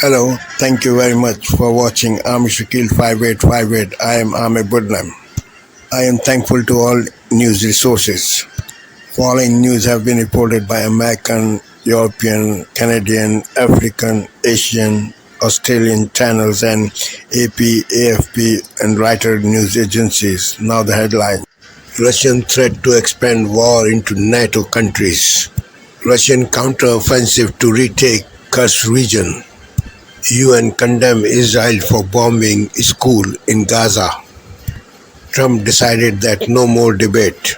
Hello, thank you very much for watching Army Shakil 5858. I am Amir Budnam. I am thankful to all news resources. Following news have been reported by American, European, Canadian, African, Asian, Australian channels and AP, AFP and Reuters news agencies. Now the headline. Russian threat to expand war into NATO countries. Russian counter-offensive to retake Kursk region. UN condemned Israel for bombing school in Gaza. Trump decided that no more debate.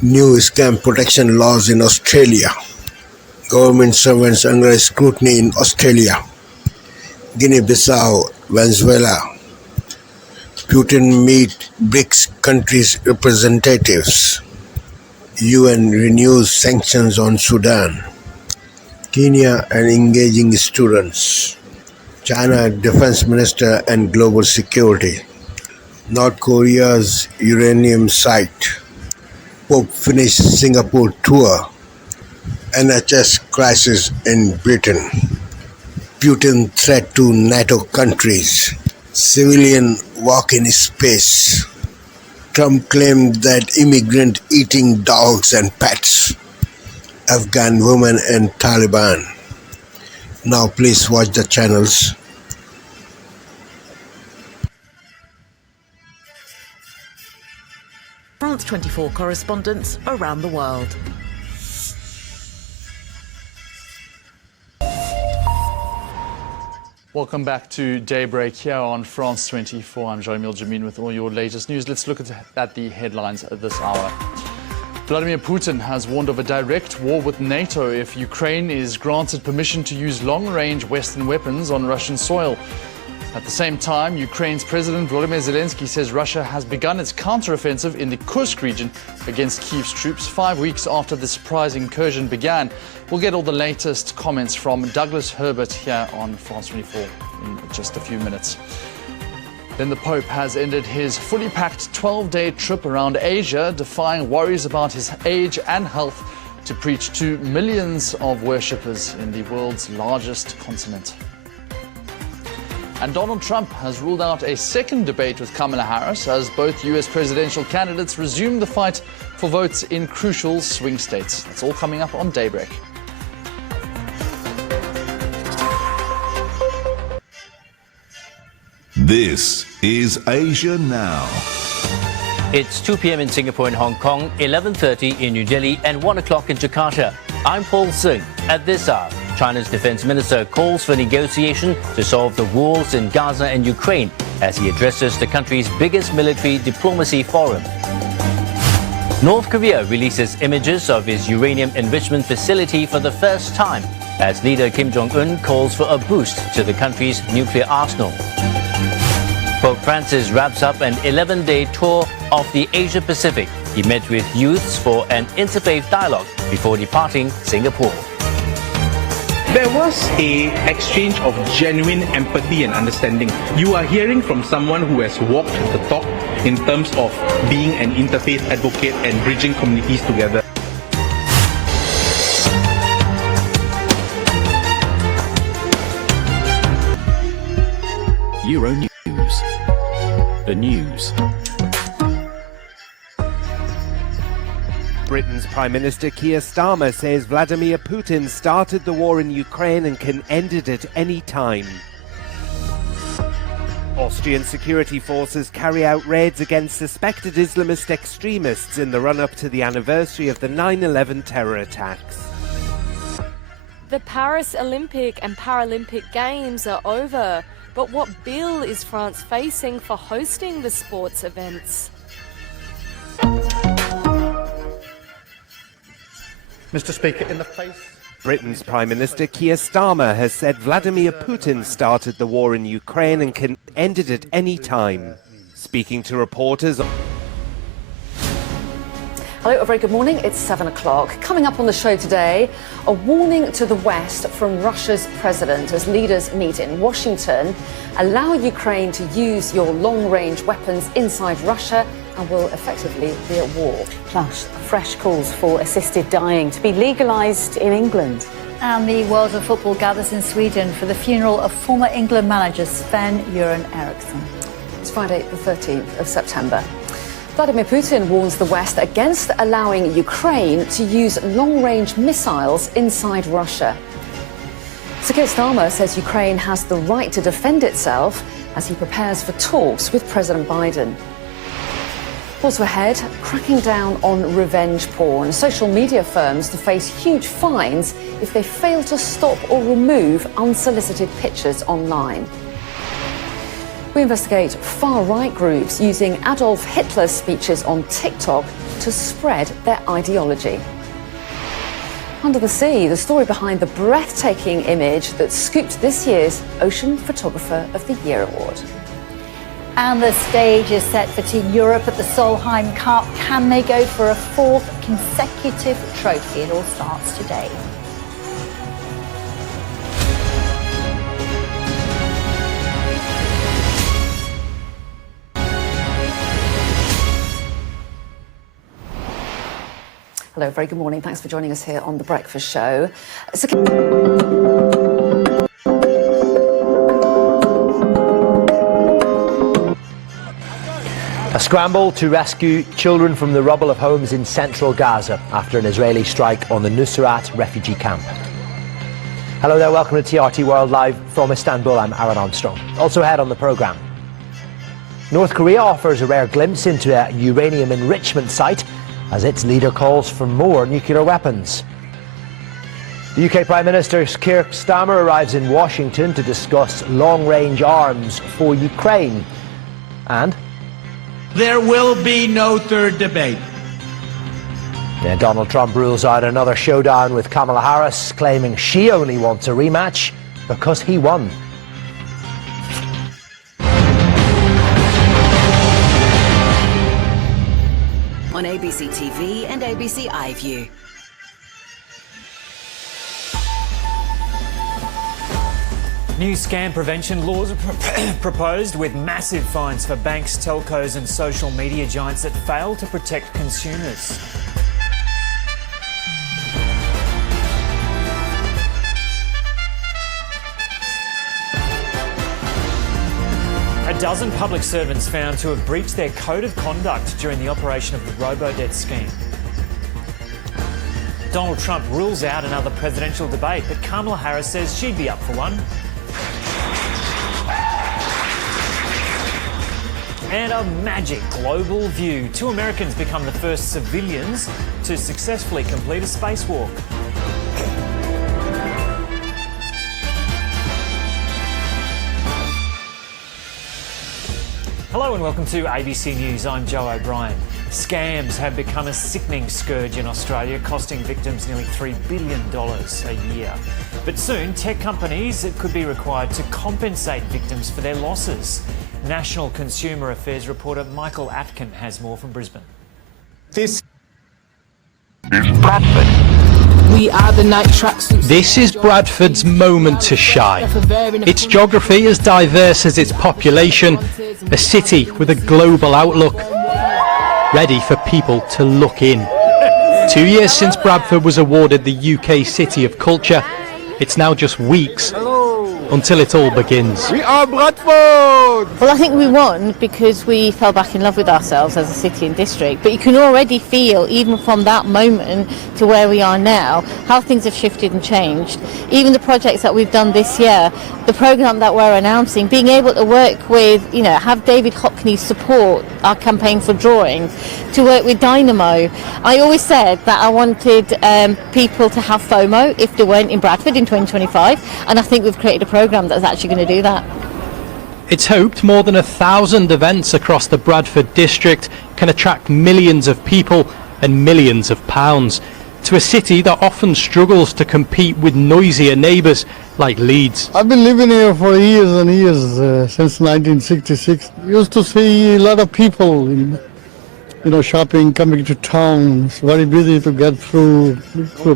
New scam protection laws in Australia. Government servants under scrutiny in Australia. Guinea-Bissau, Venezuela. Putin meet BRICS countries' representatives. UN renews sanctions on Sudan. Kenya and engaging students. China Defense Minister and global security. North Korea's uranium site. Pope finished Singapore tour. NHS crisis in Britain. Putin threat to NATO countries. Civilian walk in space. Trump claimed that immigrant eating dogs and pets. Afghan women and Taliban. Now please watch the channels. France 24 correspondents around the world. Welcome back to Daybreak here on France 24. I'm Jean-Emile Jamin with all your latest news. Let's look at the headlines this hour. Vladimir Putin has warned of a direct war with NATO if Ukraine is granted permission to use long-range Western weapons on Russian soil. At the same time, Ukraine's President Volodymyr Zelensky says Russia has begun its counteroffensive in the Kursk region against Kyiv's troops 5 weeks after the surprise incursion began. We'll get all the latest comments from Douglas Herbert here on France 24 in just a few minutes. Then the Pope has ended his fully packed 12-day trip around Asia, defying worries about his age and health to preach to millions of worshippers in the world's largest continent. And Donald Trump has ruled out a second debate with Kamala Harris as both U.S. presidential candidates resume the fight for votes in crucial swing states. That's all coming up on Daybreak. This is Asia Now. It's 2 p.m. in Singapore and Hong Kong, 11:30 in New Delhi and 1 o'clock in Jakarta. I'm Paul Singh. At this hour, China's defense minister calls for negotiation to solve the wars in Gaza and Ukraine as he addresses the country's biggest military diplomacy forum. North Korea releases images of its uranium enrichment facility for the first time as leader Kim Jong-un calls for a boost to the country's nuclear arsenal. Pope Francis wraps up an 11-day tour of the Asia-Pacific. He met with youths for an interfaith dialogue before departing Singapore. There was an exchange of genuine empathy and understanding. You are hearing from someone who has walked the talk in terms of being an interfaith advocate and bridging communities together. Euronews. The news. Britain's Prime Minister Keir Starmer says Vladimir Putin started the war in Ukraine and can end it at any time. Austrian security forces carry out raids against suspected Islamist extremists in the run-up to the anniversary of the 9/11 terror attacks. The Paris Olympic and Paralympic Games are over, but what bill is France facing for hosting the sports events? Mr. Speaker, in the face... Britain's Prime Minister Keir Starmer has said Vladimir Putin started the war in Ukraine and can end it at any time. Speaking to reporters... Hello, a very good morning. It's 7 o'clock. Coming up on the show today, a warning to the West from Russia's president as leaders meet in Washington. Allow Ukraine to use your long-range weapons inside Russia and will effectively be at war. Plus, fresh calls for assisted dying to be legalised in England. And the world of football gathers in Sweden for the funeral of former England manager Sven-Göran Eriksson. It's Friday, the 13th of September. Vladimir Putin warns the West against allowing Ukraine to use long-range missiles inside Russia. Sir Keir Starmer says Ukraine has the right to defend itself as he prepares for talks with President Biden. Also ahead, cracking down on revenge porn. Social media firms to face huge fines if they fail to stop or remove unsolicited pictures online. We investigate far-right groups using Adolf Hitler's speeches on TikTok to spread their ideology. Under the Sea, the story behind the breathtaking image that scooped this year's Ocean Photographer of the Year award. And the stage is set for Team Europe at the Solheim Cup. Can they go for a fourth consecutive trophy? It all starts today. Hello, very good morning. Thanks for joining us here on The Breakfast Show. A scramble to rescue children from the rubble of homes in central Gaza after an Israeli strike on the Nusrat refugee camp. Hello there, welcome to TRT World Live from Istanbul. I'm Aaron Armstrong. Also ahead on the programme, North Korea offers a rare glimpse into a uranium enrichment site as its leader calls for more nuclear weapons. The UK Prime Minister Keir Starmer arrives in Washington to discuss long-range arms for Ukraine. And there will be no third debate. Yeah, Donald Trump rules out another showdown with Kamala Harris, claiming she only wants a rematch because he won. On ABC TV and ABC iView. New scam prevention laws are proposed with massive fines for banks, telcos and social media giants that fail to protect consumers. A dozen public servants found to have breached their code of conduct during the operation of the robo-debt scheme. Donald Trump rules out another presidential debate, but Kamala Harris says she'd be up for one. And a magic global view. 2 Americans become the first civilians to successfully complete a spacewalk. Hello and welcome to ABC News. I'm Joe O'Brien. Scams have become a sickening scourge in Australia, costing victims nearly $3 billion a year. But soon, tech companies could be required to compensate victims for their losses. National Consumer Affairs reporter Michael Atkin has more from Brisbane. This is Bradford. We are the night tracksuits. This is Bradford's moment to shine. Its geography as diverse as its population, a city with a global outlook, ready for people to look in. 2 years since Bradford was awarded the UK City of Culture, it's now just weeks until it all begins. We are Bradford! Well, I think we won because we fell back in love with ourselves as a city and district. But you can already feel, even from that moment to where we are now, how things have shifted and changed. Even the projects that we've done this year, the programme that we're announcing, being able to work with, have David Hockney support our campaign for drawing, to work with Dynamo. I always said that I wanted people to have FOMO if they weren't in Bradford in 2025, and I think we've created a programme that's actually going to do that. It's hoped more than 1,000 events across the Bradford district can attract millions of people and millions of pounds to a city that often struggles to compete with noisier neighbours like Leeds. I've been living here for years and years, since 1966. Used to see a lot of people, shopping, coming to town. It's very busy to get through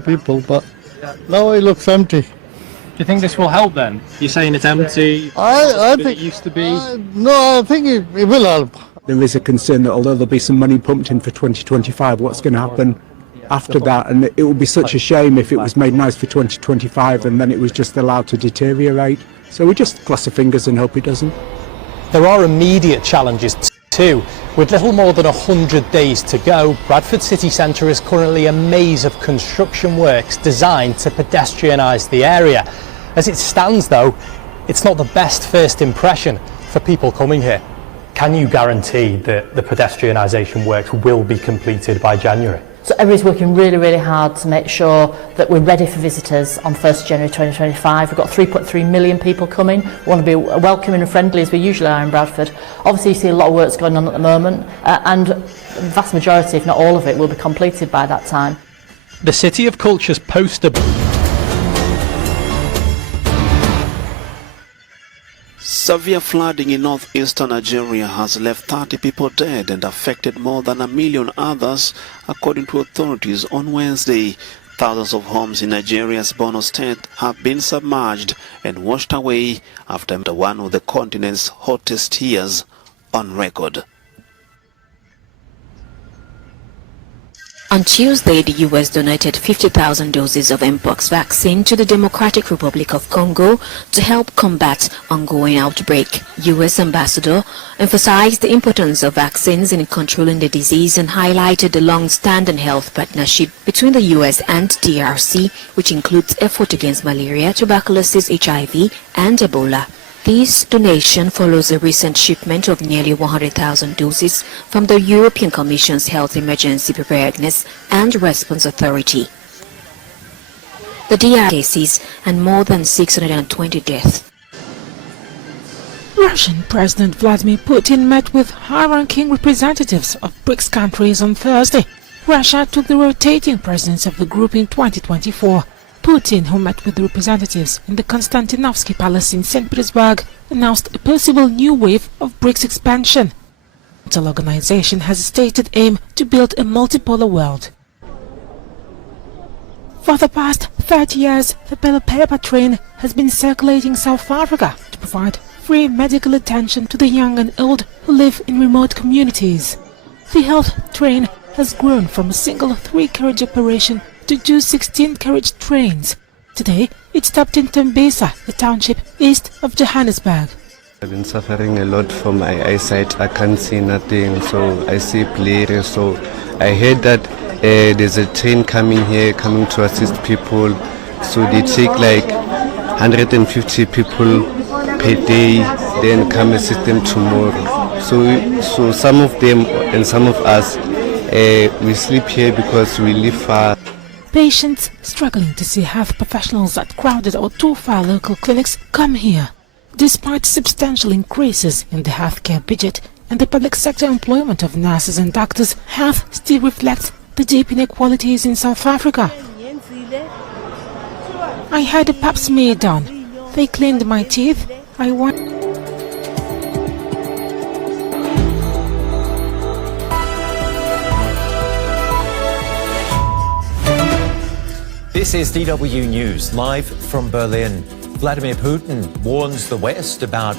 people, but now it looks empty. Do you think this will help then? You're saying it's empty? I think it used to be. No, I think it will help. There is a concern that although there'll be some money pumped in for 2025, what's going to happen after that, and it would be such a shame if it was made nice for 2025 and then it was just allowed to deteriorate. So we just cross our fingers and hope it doesn't. There are immediate challenges too. With little more than 100 days to go, Bradford city centre is currently a maze of construction works designed to pedestrianise the area. As it stands though, it's not the best first impression for people coming here. Can you guarantee that the pedestrianisation works will be completed by January? So everybody's working really, really hard to make sure that we're ready for visitors on 1st January 2025. We've got 3.3 million people coming. We want to be welcoming and friendly as we usually are in Bradford. Obviously you see a lot of works going on at the moment and the vast majority, if not all of it, will be completed by that time. The City of Culture's poster... Severe flooding in northeastern Nigeria has left 30 people dead and affected more than 1 million others, according to authorities on Wednesday. Thousands of homes in Nigeria's Borno state have been submerged and washed away after one of the continent's hottest years on record. On Tuesday, the U.S. donated 50,000 doses of Mpox vaccine to the Democratic Republic of Congo to help combat ongoing outbreak. U.S. Ambassador emphasized the importance of vaccines in controlling the disease and highlighted the long-standing health partnership between the U.S. and DRC, which includes effort against malaria, tuberculosis, HIV, and Ebola. This donation follows a recent shipment of nearly 100,000 doses from the European Commission's Health Emergency Preparedness and Response Authority. The DR cases and more than 620 deaths. Russian President Vladimir Putin met with high-ranking representatives of BRICS countries on Thursday. Russia took the rotating presidency of the group in 2024. Putin, who met with the representatives in the Konstantinovsky Palace in St. Petersburg, announced a possible new wave of BRICS expansion. The organization has a stated aim to build a multipolar world. For the past 30 years, the paper train has been circulating South Africa to provide free medical attention to the young and old who live in remote communities. The health train has grown from a single 3-carriage operation to 2 16-carriage trains. Today, it stopped in Tembisa, a township east of Johannesburg. I've been suffering a lot from my eyesight. I can't see nothing, so I see blurry. So I heard that there's a train coming here, coming to assist people. So they take like 150 people per day, then come assist them tomorrow. So some of them and some of us, we sleep here because we live far. Patients struggling to see health professionals at crowded or too far local clinics come here. Despite substantial increases in the healthcare budget and the public sector employment of nurses and doctors, health still reflects the deep inequalities in South Africa. I had a pap smear done. They cleaned my teeth. I want... This is DW News, live from Berlin. Vladimir Putin warns the West about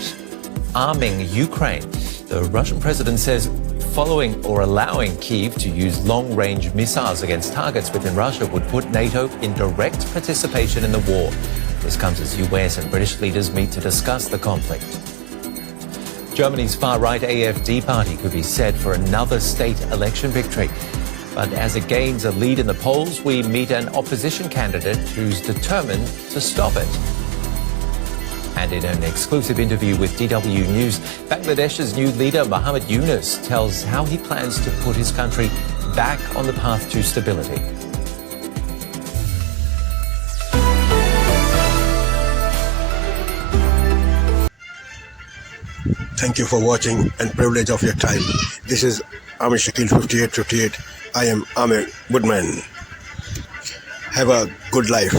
arming Ukraine. The Russian president says following or allowing Kyiv to use long-range missiles against targets within Russia would put NATO in direct participation in the war. This comes as US and British leaders meet to discuss the conflict. Germany's far-right AfD party could be set for another state election victory. But as it gains a lead in the polls, we meet an opposition candidate who's determined to stop it. And in an exclusive interview with DW News, Bangladesh's new leader, Muhammad Yunus, tells how he plans to put his country back on the path to stability. Thank you for watching and privilege of your time. This is Amir Shakil 5858. I am Amir Woodman. Have a good life.